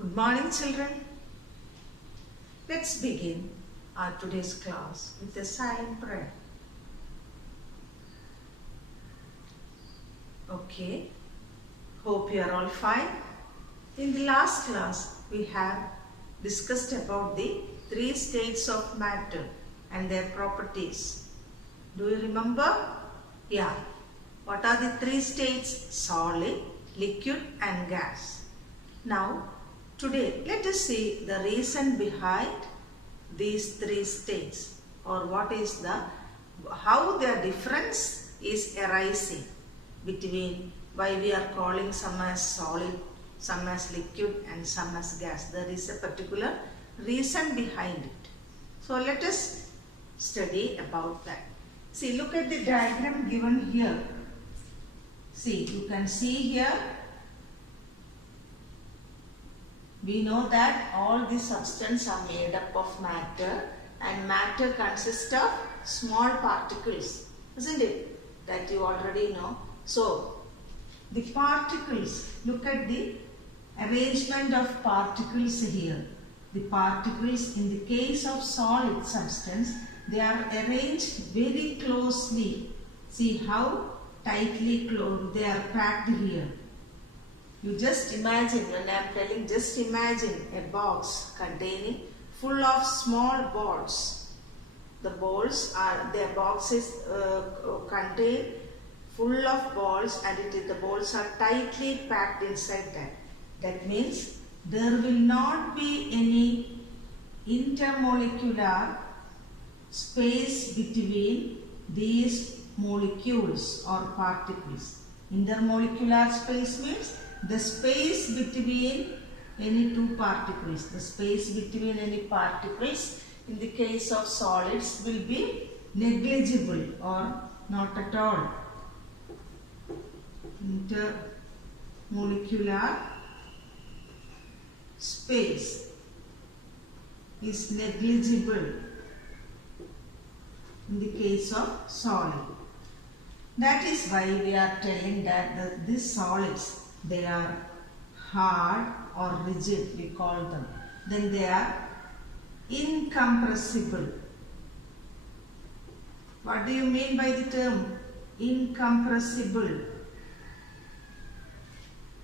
Good morning, children. Let's begin our today's class with a silent prayer. Okay, hope you are all fine. In the last class, we have discussed about the three states of matter and their properties. Do you remember? Yeah. What are the three states? Solid, liquid and gas. Now, today let us see the reason behind these three states, or how their difference is arising between why we are calling some as solid, some as liquid and some as gas. There is a particular reason behind it. So let us study about that. See, look at the diagram given here. See, you can see here, we know that all the substances are made up of matter, and matter consists of small particles, isn't it? That you already know. So, the particles, look at the arrangement of particles here. The particles in the case of solid substance, they are arranged very closely. See how tightly closed they are packed here. You just imagine, when I am telling, just imagine a box containing full of small balls. The balls are, their boxes contain full of balls, and the balls are tightly packed inside that. That means there will not be any intermolecular space between these molecules or particles. Intermolecular space means the space between any two particles. The space between any particles in the case of solids will be negligible or not at all. Intermolecular space is negligible in the case of solid. That is why we are telling that these solids, they are hard or rigid, we call them. Then they are incompressible. What do you mean by the term incompressible?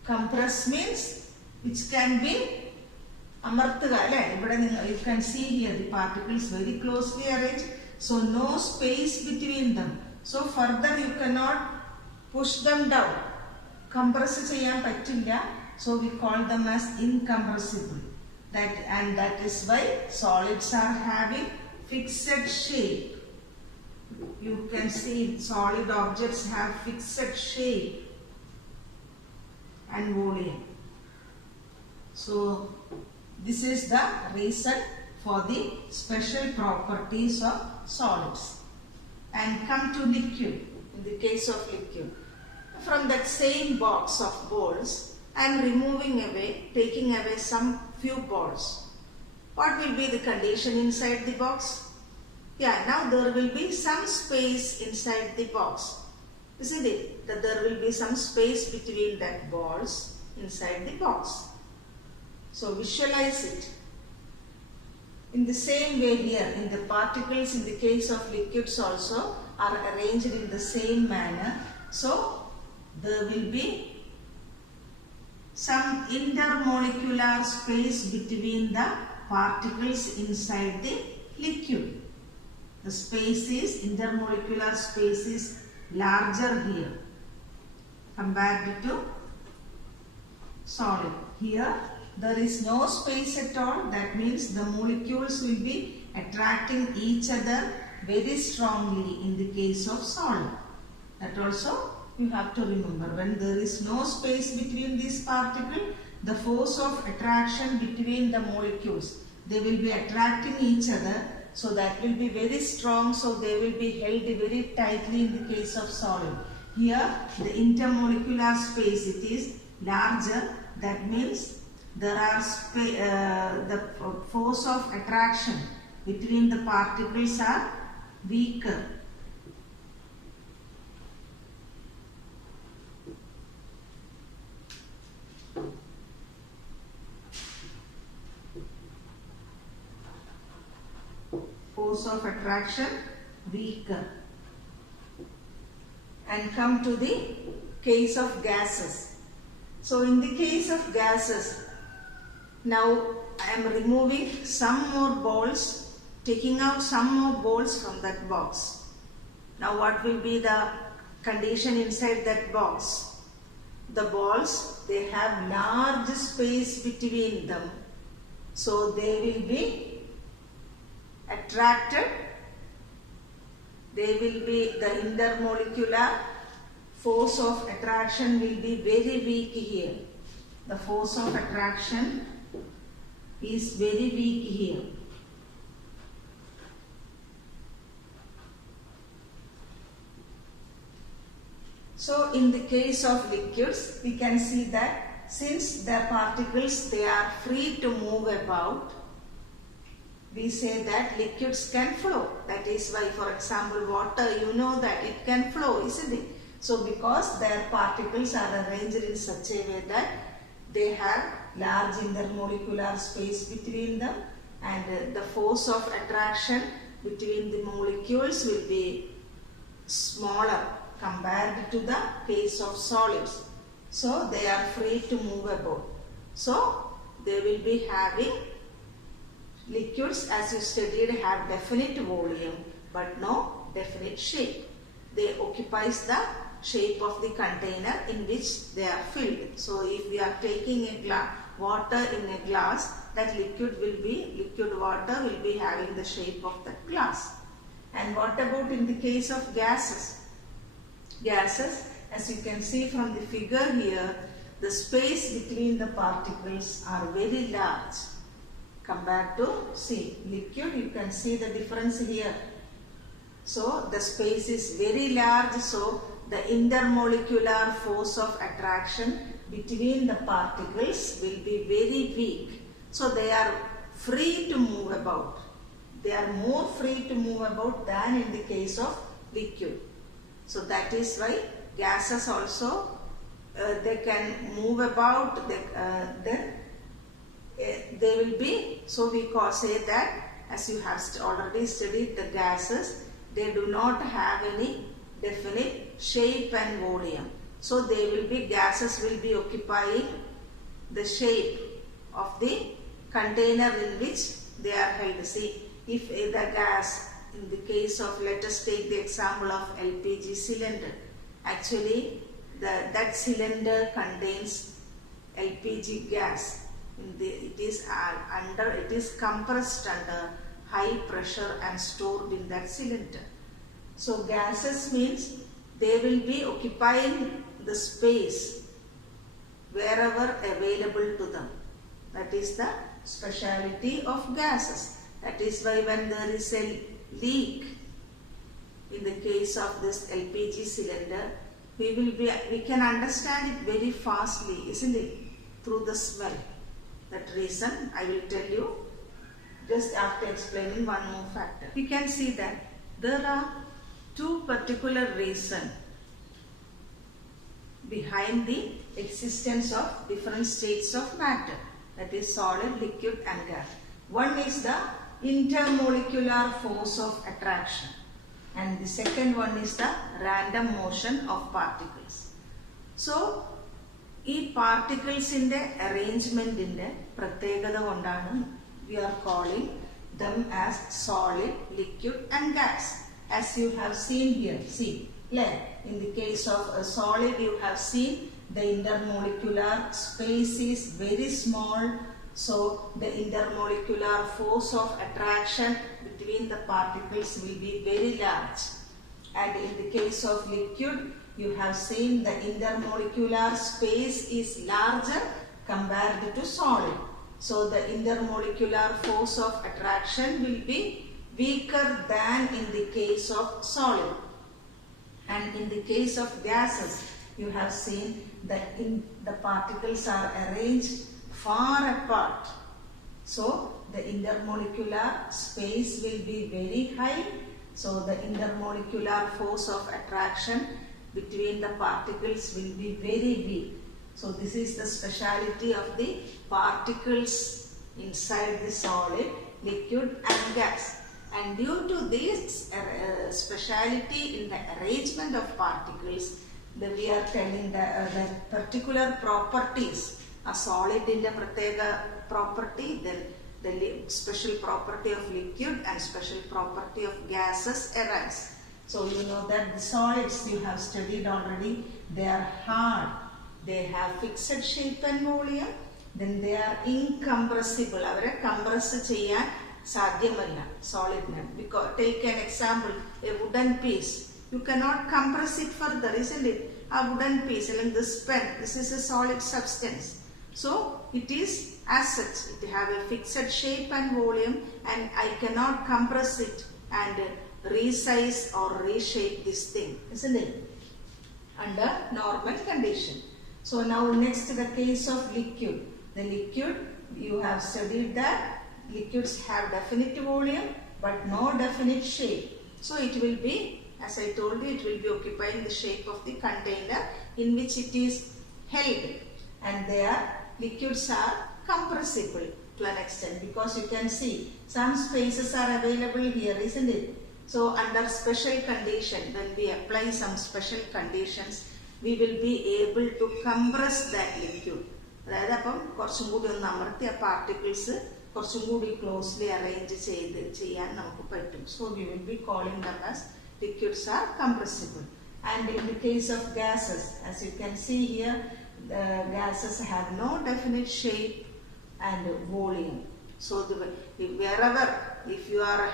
Compress means which can be amarthuka. You can see here the particles very closely arranged, so no space between them. So further you cannot push them down. Compress cheyan pattilla, so we call them as incompressible. That is why solids are having fixed shape. You can see solid objects have fixed shape and volume. So this is the reason for the special properties of solids. And come to liquid. In the case of liquid, from that same box of balls, I am taking away some few balls. What will be the condition inside the box? Yeah, now there will be some space inside the box. Isn't it? That there will be some space between that balls inside the box. So visualize it. In the same way here, in the particles in the case of liquids also are arranged in the same manner. So there will be some intermolecular space between the particles inside the liquid. The space is, intermolecular space is larger here compared to solid. Here there is no space at all. That means the molecules will be attracting each other very strongly in the case of solid. That also you have to remember. When there is no space between these particles, the force of attraction between the molecules, they will be attracting each other. So that will be very strong. So they will be held very tightly in the case of solid. Here the intermolecular space, it is larger. That means there are the force of attraction between the particles are weaker. force of attraction weaker. And come to the case of gases. So in the case of gases, now I am removing some more balls, taking out some more balls from that box. Now what will be the condition inside that box? The balls, they have large space between them. So they will be attracted. They will be, the intermolecular force of attraction will be very weak here. The force of attraction is very weak here. So in the case of liquids, we can see that since their particles, they are free to move about, we say that liquids can flow. That is why, for example, water, you know that it can flow, isn't it? So because their particles are arranged in such a way that they have large intermolecular space between them, and the force of attraction between the molecules will be smaller compared to the case of solids. So they are free to move about. So they will be having, liquids as you studied have definite volume but no definite shape. They occupies the shape of the container in which they are filled. So if we are taking a water in a glass, that liquid water will be having the shape of that glass. And what about in the case of gases? Gases, as you can see from the figure here, the space between the particles are very large compared to, see, liquid, you can see the difference here. So the space is very large, so the intermolecular force of attraction between the particles will be very weak. So they are free to move about. They are more free to move about than in the case of liquid. So that is why gases also, they can move about, then they will be, so we say that, as you have already studied the gases, they do not have any definite shape and volume. So they will be, gases will be occupying the shape of the container in which they are held. See, if the gas, in the case of, let us take the example of LPG cylinder. Actually, that cylinder contains LPG gas. It is compressed under high pressure and stored in that cylinder. So gases means they will be occupying the space wherever available to them. That is the speciality of gases. That is why when there is a leak in the case of this LPG cylinder, we can understand it very fastly, isn't it? Through the smell. That reason I will tell you just after explaining one more factor. We can see that there are two particular reasons behind the existence of different states of matter, that is solid, liquid and gas. One is the intermolecular force of attraction, and the second one is the random motion of particles. So ഈ പാർട്ടിക്കിൾസിന്റെ അറേഞ്ച്മെന്റിന്റെ പ്രത്യേകത കൊണ്ടാണ് we are calling them as solid, liquid and gas. As you have seen here, see, in the case of a solid, you have seen the intermolecular space is very small, so the intermolecular force of attraction between the particles will be very large. And in the case of liquid, you have seen the intermolecular space is larger compared to solid. So the intermolecular force of attraction will be weaker than in the case of solid. And in the case of gases, you have seen that the particles are arranged far apart. So the intermolecular space will be very high. So the intermolecular force of attraction between the particles will be very weak. So this is the speciality of the particles inside the solid, liquid and gas. And due to this speciality in the arrangement of particles, we are telling the particular properties. A solid in the pratega property, then the special property of liquid and special property of gases arise. So you know that the solids you have studied already, they are hard, they have fixed shape and volume, then they are incompressible. Avare compress cheyan sadhyamalla solidne. Because take an example, a wooden piece, you cannot compress it further, isn't it? A wooden piece, like this pen, this is a solid substance. So it is as such, it have a fixed shape and volume, and I cannot compress it and resize or reshape this thing, isn't it? Under normal condition. So now next the case of liquid. The liquid, you have studied that liquids have definite volume but no definite shape. So it will be, as I told you, it will be occupying the shape of the container in which it is held, and their liquids are compressible to an extent, because you can see some spaces are available here, isn't it? So under special condition, when we apply some special conditions, we will be able to compress that liquid. അതായത് അപ്പം കുറച്ചും കൂടി ഒന്ന് അമർത്തി ആ particles കുറച്ചും കൂടി closely arrange ചെയ്യാൻ നമുക്ക് പറ്റും. So we will be calling them as liquids are compressible. And in the case of gases, as you can see here, the gases have no definite shape and volume. So wherever, if you are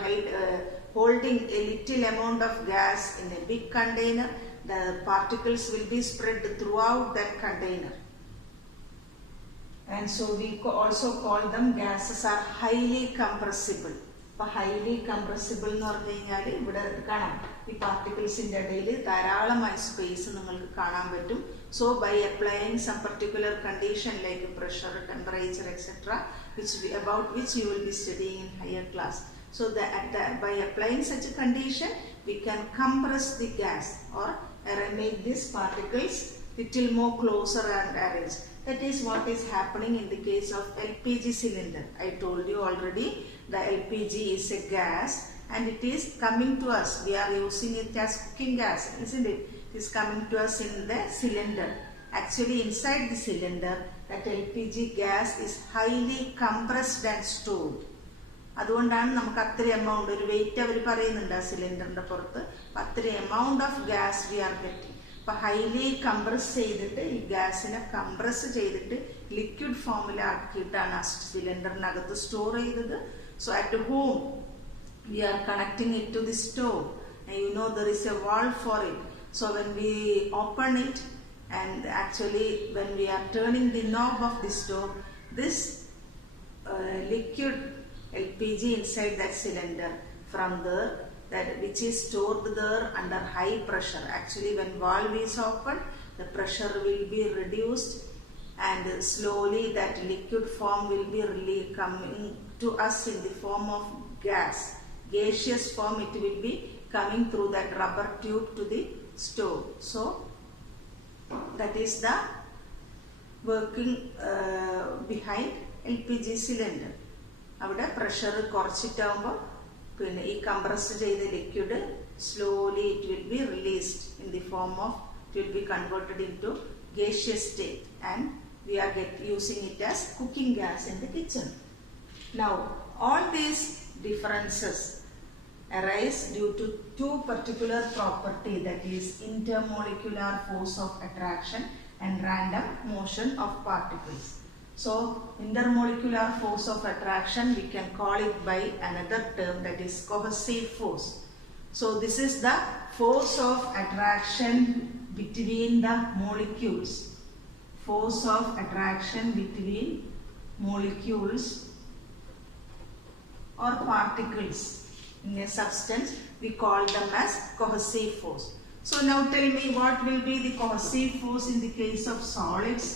holding a little amount of gas in a big container, the particles will be spread throughout that container. And so we also call them gases are highly compressible. Highly compressible എന്ന് പറഞ്ഞു കഴിഞ്ഞാൽ ഇവിടെ കാണാം ഈ പാർട്ടിക്കിൾസിന്റെ ഇടയിൽ ധാരാളമായി space നിങ്ങൾക്ക് കാണാൻ പറ്റും. So by applying some particular condition like pressure, temperature, etc., about which you will be studying in higher class. So by applying such a condition, we can compress the gas or make these particles little more closer and arranged. That is what is happening in the case of LPG cylinder. I told you already, the LPG is a gas and it is coming to us. We are using it as cooking gas, isn't it? It is coming to us in the cylinder. Actually, inside the cylinder, that LPG gas is highly compressed and stored. അതുകൊണ്ടാണ് നമുക്ക് അത്ര amount, ഒരു wait അവർ പറയുന്നുണ്ട് ആ സിലിണ്ടറിന്റെ പുറത്ത്, അത്ര amount of gas we are getting. അപ്പൊ ഹൈലി കംപ്രസ് ചെയ്തിട്ട് ഈ ഗ്യാസിനെ കംപ്രസ് ചെയ്തിട്ട് ലിക്വിഡ് ഫോമിലാക്കിയിട്ടാണ് ആ സിലിണ്ടറിനകത്ത് സ്റ്റോർ ചെയ്തത്. So at home we are connecting it to the stove. You know there is a valve for it. So when we open it, and actually when we are turning the knob of the stove, this liquid LPG inside that cylinder from there, that which is stored there under high pressure. Actually when valve is open, the pressure will be reduced and slowly that liquid form will be really coming to us in the form of gas. Gaseous form, it will be coming through that rubber tube to the stove. So that is the working behind LPG cylinder. അവിടെ pressure കുറച്ചിട്ടാകുമ്പോൾ പിന്നെ ഈ compress ചെയ്ത liquid slowly it will be released in the form of, it will be converted into gaseous state, and we are using it as cooking gas in the kitchen. Now all these differences arise due to two particular property, that is intermolecular force of attraction and random motion of particles. So intermolecular force of attraction, we can call it by another term, that is cohesive force. So this is the force of attraction between the molecules. Force of attraction between molecules or particles in a substance, we call them as cohesive force. So now tell me, what will be the cohesive force in the case of solids?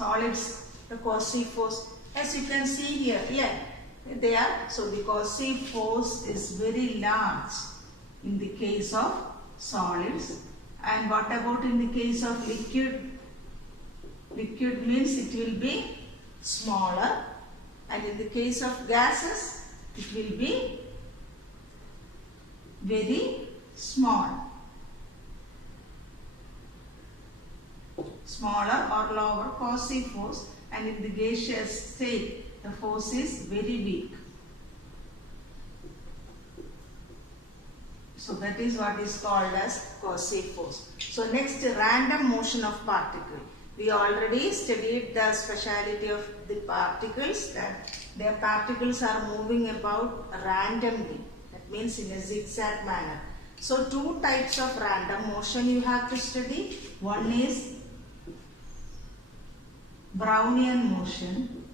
Solids, the cohesive force, as you can see here, yeah, they are. So the cohesive force is very large in the case of solids. And what about in the case of liquid? Liquid means it will be smaller, and in the case of gases, it will be very small. Smaller or lower coercive force, and in the gaseous state the force is very weak. So that is what is called as coercive force. So next, random motion of particle. We already studied the speciality of the particles, that their particles are moving about randomly. That means in a zigzag manner. So two types of random motion you have to study. One is Brownian motion.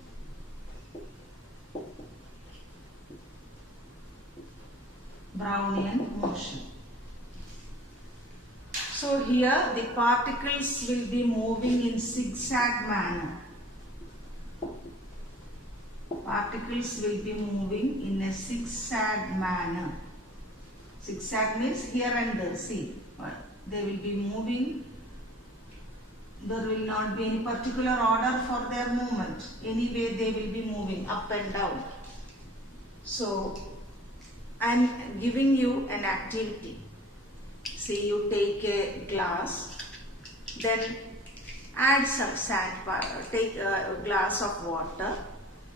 Brownian motion. So here the particles will be moving in zigzag manner. Particles will be moving in a zigzag manner. Zigzag means here and there. See, they will be moving. There will not be any particular order for their movement. Anyway, they will be moving up and down. So, I am giving you an activity. See, you take a glass, then add some sand, take a glass of water,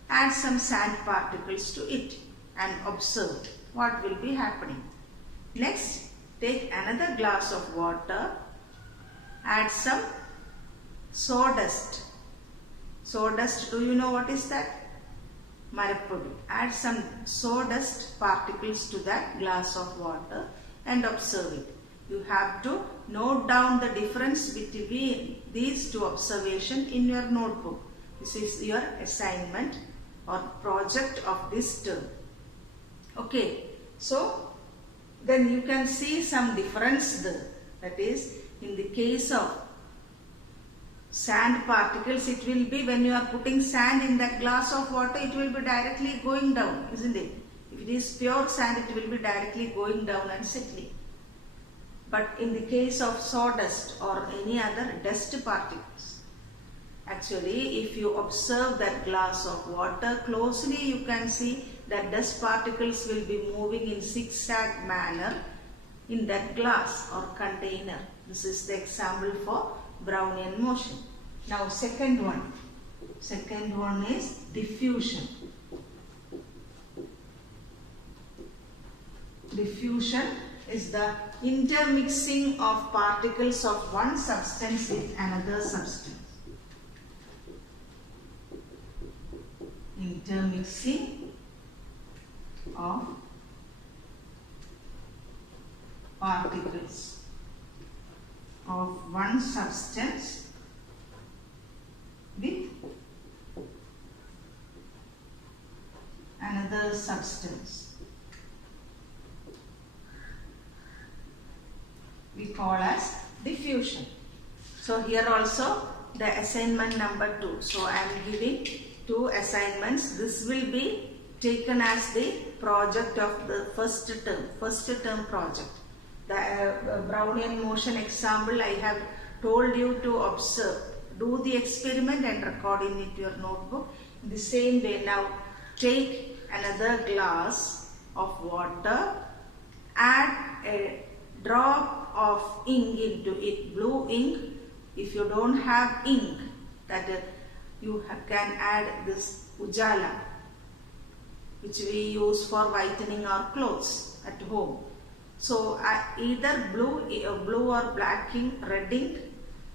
add some sand particles to it and observe what will be happening. Next, take another glass of water, add some sawdust. Sawdust, do you know what is that? Marappodi. Add some sawdust particles to that glass of water and observe it. You have to note down the difference between these two observations in your notebook. This is your assignment or project of this term. Okay, so then you can see some difference there. That is, in the case of sand particles, it will be when you are putting sand in that glass of water, it will be directly going down, isn't it? If it is pure sand, it will be directly going down and settling. But in the case of sawdust or any other dust particles, actually if you observe that glass of water closely, you can see that dust particles will be moving in zigzag manner in that glass or container. This is the example for Brownian motion. Now second one. Second one is diffusion. Diffusion is the intermixing of particles of one substance with another substance. Intermixing of particles of one substance with another substance. We call as diffusion. So here also the assignment number 2. So I am giving 2 assignments. This will be taken as the project of the first term project. The Brownian motion example I have told you to observe. Do the experiment and record in it your notebook. In the same way, now take another glass of water, add a drop of ink into it, blue ink. If you don't have ink, that you can add this ujala, which we use for whitening our clothes at home. So either blue or black ink, red ink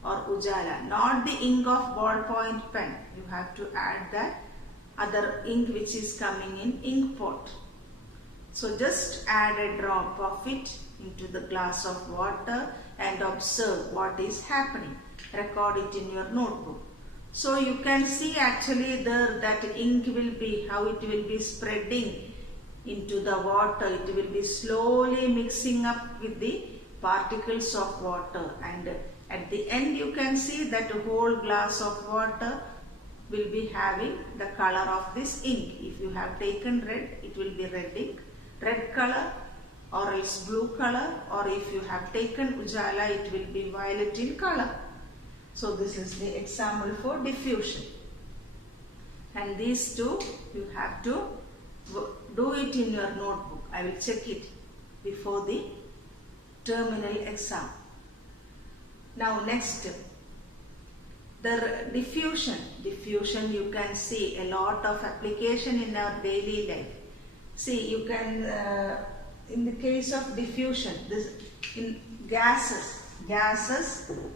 or ujala, not the ink of ballpoint pen. You have to add that other ink which is coming in ink pot. So just add a drop of it into the glass of water and observe what is happening. Record it in your notebook. So you can see actually there that ink will be, how it will be spreading into the water. It will be slowly mixing up with the particles of water, and at the end you can see that a whole glass of water will be having the color of this ink. If you have taken red, it will be red ink, red color, or else blue color, or if you have taken ujala, it will be violet in color. So this is the example for diffusion. And these two you have to do it in your notebook. I will check it before the terminal exam. Now next, the diffusion. Diffusion, you can see a lot of application in our daily life. See, you can, in the case of diffusion, this in gases,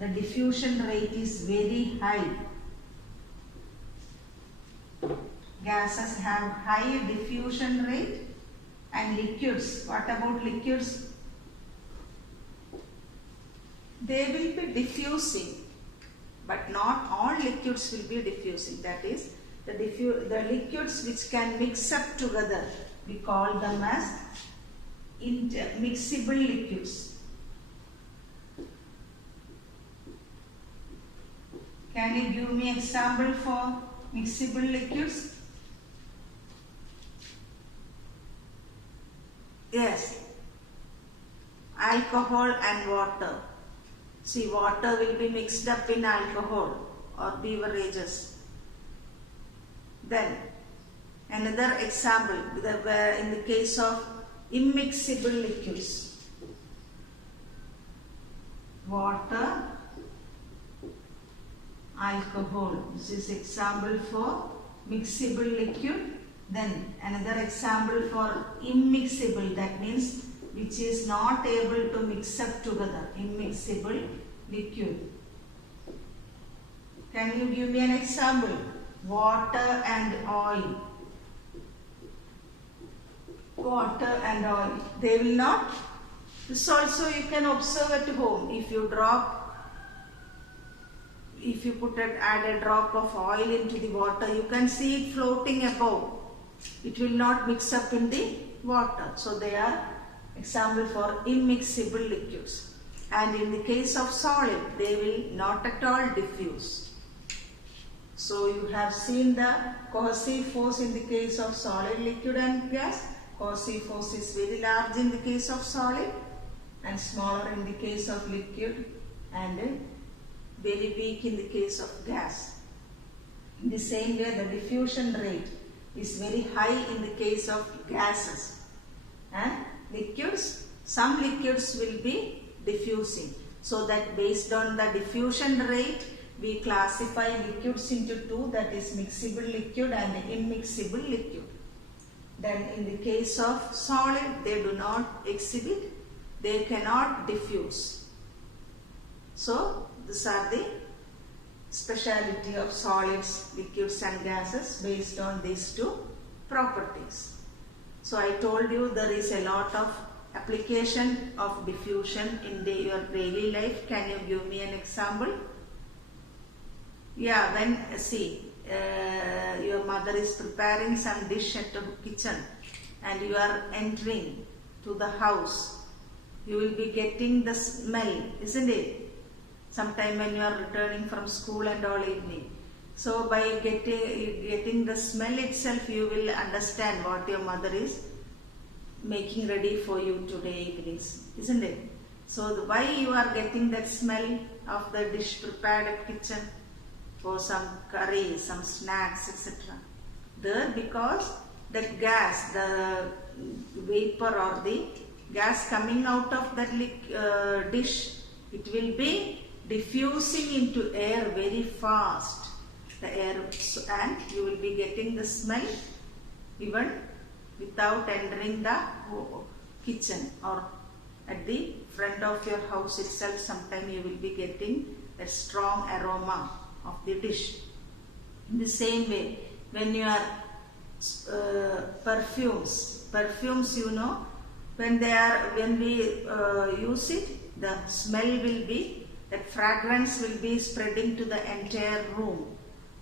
the diffusion rate is very high. Gases have high diffusion rate, and liquids. What about liquids? They will be diffusing, but not all liquids will be diffusing. That is, the liquids which can mix up together, we call them as mixable liquids. Can you give me example for mixable liquids? Yes, alcohol and water. See, water will be mixed up in alcohol or beverages. Then, another example, in the case of immiscible liquids. Water, alcohol. This is example for mixable liquid. Then another example for immiscible, that means which is not able to mix up together, immiscible liquid. Can you give me an example? Water and oil. Water and oil. They will not. This also you can observe at home. If you add a drop of oil into the water, you can see it floating above. It will not mix up in the water. So they are example for immiscible liquids. And in the case of solid, they will not at all diffuse. So you have seen the cohesive force in the case of solid, liquid and gas. Cohesive force is very large in the case of solid and smaller in the case of liquid and very weak in the case of gas. In the same way, the diffusion rate is very high in the case of gases and liquids. Some liquids will be diffusing. So that based on the diffusion rate, we classify liquids into two, that is mixable liquid and immiscible liquid. Then in the case of solid, they do not exhibit, they cannot diffuse. So these are the speciality of solids, liquids and gases based on these two properties. So I told you there is a lot of application of diffusion in your daily life. Can you give me an example? Yeah, when your mother is preparing some dish at the kitchen and you are entering to the house, you will be getting the smell, isn't it? Sometime when you are returning from school and all evening. So by getting the smell itself, you will understand what your mother is making ready for you today evenings, isn't it? So why you are getting that smell of the dish prepared at kitchen for some curry, some snacks, etc. There, because that gas, the vapor or the gas coming out of that dish, it will be diffusing into air very fast. The air, and you will be getting the smell even without entering the kitchen, or at the front of your house itself. Sometime you will be getting a strong aroma of the dish. In the same way, when you are perfumes, you know, when we use it, the smell will be, that fragrance will be spreading to the entire room.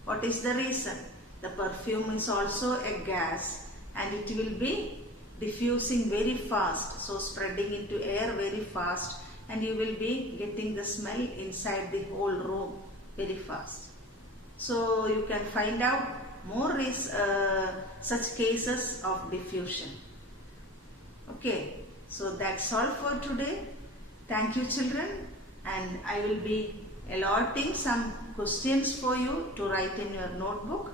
What is the reason? The perfume is also a gas and it will be diffusing very fast, so spreading into air very fast, and you will be getting the smell inside the whole room very fast. So you can find out more such cases of diffusion. Okay, so that's all for today. Thank you, children, and I will be allotting some questions for you to write in your notebook,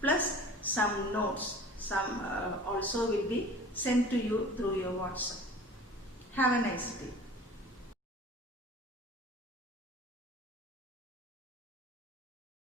plus some notes. Some also will be sent to you through your WhatsApp. Have a nice day.